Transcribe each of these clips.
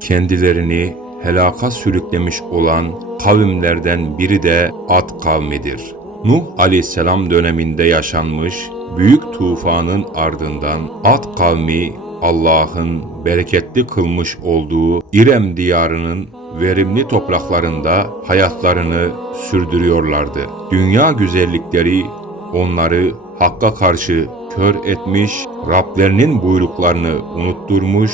Kendilerini helaka sürüklemiş olan kavimlerden biri de Ad kavmidir. Nuh aleyhisselam döneminde yaşanmış büyük tufanın ardından Ad kavmi Allah'ın bereketli kılmış olduğu İrem diyarının verimli topraklarında hayatlarını sürdürüyorlardı. Dünya güzellikleri onları Hakk'a karşı kör etmiş, Rablerinin buyruklarını unutturmuş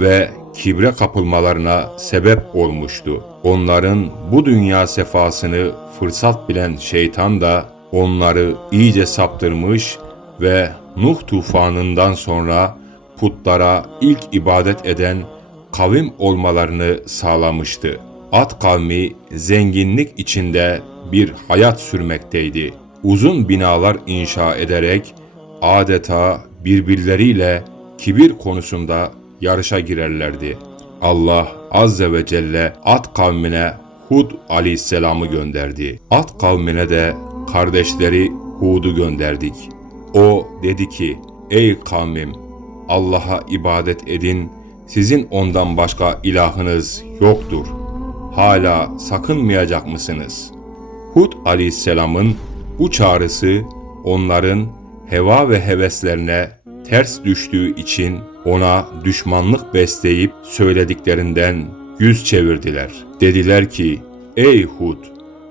ve kibre kapılmalarına sebep olmuştu. Onların bu dünya sefasını fırsat bilen şeytan da onları iyice saptırmış ve Nuh tufanından sonra putlara ilk ibadet eden kavim olmalarını sağlamıştı. Ad kavmi zenginlik içinde bir hayat sürmekteydi. Uzun binalar inşa ederek adeta birbirleriyle kibir konusunda yarışa girerlerdi. Allah azze ve celle Ad kavmine Hud aleyhisselamı gönderdi. Ad kavmine de kardeşleri Hud'u gönderdik. O dedi ki, ey kavmim Allah'a ibadet edin, sizin ondan başka ilahınız yoktur. Hala sakınmayacak mısınız? Hud aleyhisselamın bu çağrısı onların heva ve heveslerine ters düştüğü için ona düşmanlık besleyip söylediklerinden yüz çevirdiler. Dediler ki, ey Hud,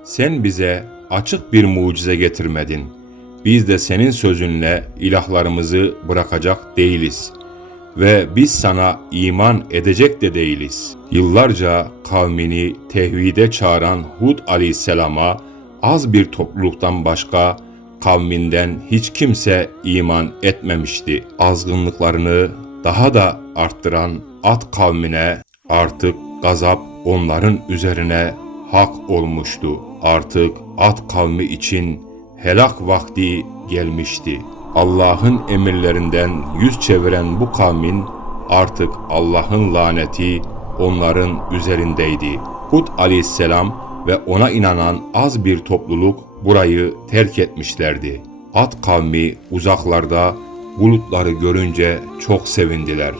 sen bize açık bir mucize getirmedin. Biz de senin sözünle ilahlarımızı bırakacak değiliz ve biz sana iman edecek de değiliz. Yıllarca kavmini tevhide çağıran Hud aleyhisselama az bir topluluktan başka kavminden hiç kimse iman etmemişti. Azgınlıklarını daha da arttıran Ad kavmine artık gazap onların üzerine hak olmuştu. Artık Ad kavmi için helak vakti gelmişti. Allah'ın emirlerinden yüz çeviren bu kavmin artık Allah'ın laneti onların üzerindeydi. Hud aleyhisselam ve ona inanan az bir topluluk burayı terk etmişlerdi. Ad kavmi uzaklarda bulutları görünce çok sevindiler.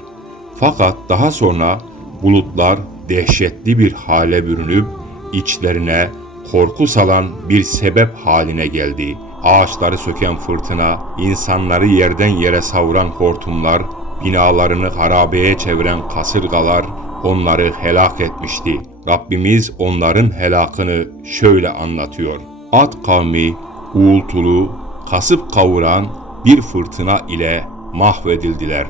Fakat daha sonra bulutlar dehşetli bir hale bürünüp içlerine korku salan bir sebep haline geldi. Ağaçları söken fırtına, insanları yerden yere savuran hortumlar, binalarını harabeye çeviren kasırgalar onları helak etmişti. Rabbimiz onların helakını şöyle anlatıyor. Ad kavmi uğultulu, kasıp kavuran bir fırtına ile mahvedildiler.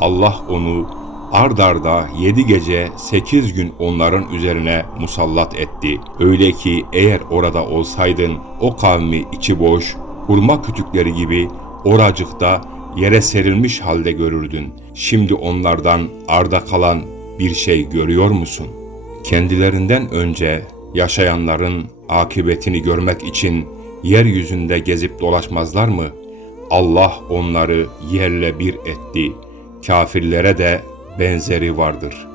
Allah onu ard arda yedi gece sekiz gün onların üzerine musallat etti. Öyle ki eğer orada olsaydın o kavmi içi boş, hurma kütükleri gibi oracıkta yere serilmiş halde görürdün. Şimdi onlardan arda kalan bir şey görüyor musun? Kendilerinden önce yaşayanların akıbetini görmek için yeryüzünde gezip dolaşmazlar mı? Allah onları yerle bir etti. Kafirlere de benzeri vardır.''